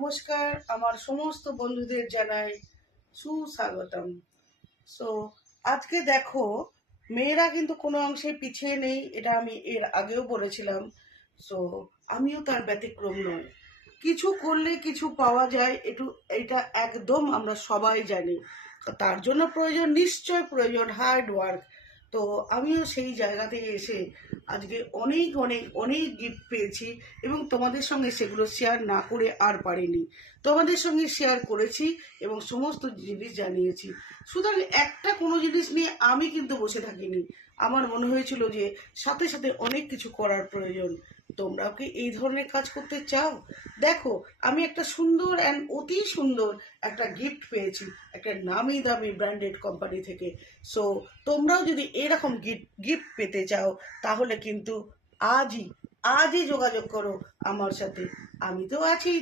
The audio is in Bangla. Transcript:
নমস্কার, আমার সমস্ত বন্ধুদের জানাই সুস্বাগতম। সো আজকে দেখো, মেয়েরা কিন্তু কোনো অংশে পিছিয়ে নেই, এটা আমি এর আগেও বলেছিলাম। সো আমিও তার ব্যতিক্রম নয়। কিছু করলে কিছু পাওয়া যায়, এটা একদম আমরা সবাই জানি। তো তার জন্য প্রয়োজন, নিশ্চয় প্রয়োজন হার্ড ওয়ার্ক। তো আমিও সেই জায়গা থেকে এসে আজকে অনেক অনেক অনেক গিফট পেয়েছি, এবং তোমাদের সঙ্গে সেগুলো শেয়ার না করে আর পারিনি। তোমাদের সঙ্গে শেয়ার করেছি এবং সমস্ত জিনিস জানিয়েছি। সুতরাং একটা কোনো জিনিস নিয়ে আমি কিন্তু বসে থাকিনি। আমার মনে হয়েছিল যে সাথে সাথে অনেক কিছু করার প্রয়োজন। তোমরাও কি এই ধরনের কাজ করতে চাও? দেখো, আমি একটা সুন্দর অ্যান্ড অতি সুন্দর একটা গিফট পেয়েছি একটা নামি দামি ব্র্যান্ডেড কোম্পানি থেকে। সো তোমরাও যদি এরকম গিফট পেতে চাও, তাহলে কিন্তু আজই আজই যোগাযোগ করো আমার সাথে। আমি তো আছি।